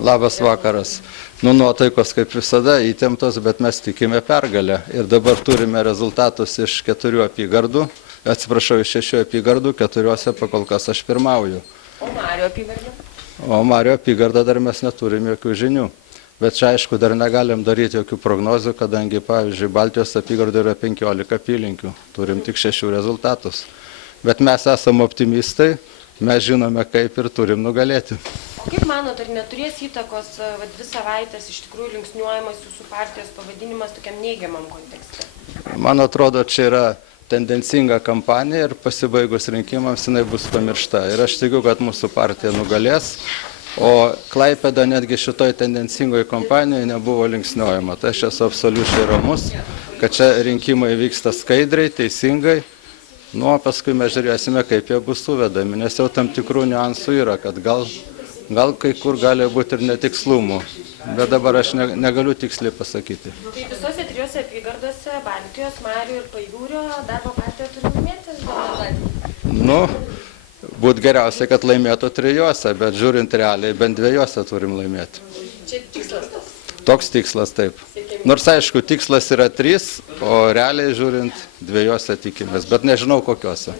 Labas vakaras. Nuotaikos kaip visada įtemptos, bet mes tikime pergalę. Ir dabar turime rezultatus iš 4 apygardų. Atsiprašau, iš 6 apygardų, 4 pakol kas aš pirmauju. O Mario apygarda? O Mario apygarda dar mes neturim jokių žinių. Bet čia aišku, dar negalim daryti jokių prognozių, kadangi, pavyzdžiui, Baltijos apygarda yra 15 apylinkių. Turim tik 6 rezultatus. Bet mes esame optimistai, mes žinome kaip ir turim nugalėti. O kaip manot, ar neturės įtakos 2 savaitės iš tikrųjų linksniuojamas jūsų partijos pavadinimas tokiam neigiamam kontekste? Man atrodo, čia yra tendencinga kampanija ir pasibaigus rinkimams jinai bus pamiršta. Ir aš tikiu, kad mūsų partija nugalės, o Klaipėda netgi šitoj tendencingoje kampanijoje nebuvo linksniuojama. Tai aš esu absoliučiai ramus, kad čia rinkimai vyksta skaidriai, teisingai. O paskui mes žiūrėsime, kaip jie bus suvedami, nes jau tam tikrų niuansų yra, kad gal kai kur gali būti ir netikslumų, bet dabar aš negaliu tiksliai pasakyti. Tai visose 3 apygardose Baltijos, Mario ir Pajūrio darbo partija turi laimėti? Būt geriausia, kad laimėtų 3, bet žiūrint realiai, bent 2 turim laimėti. Čia tikslas tas? Toks tikslas, taip. Nors aišku, tikslas yra 3, o realiai žiūrint 2 tikimės, bet nežinau kokiuose.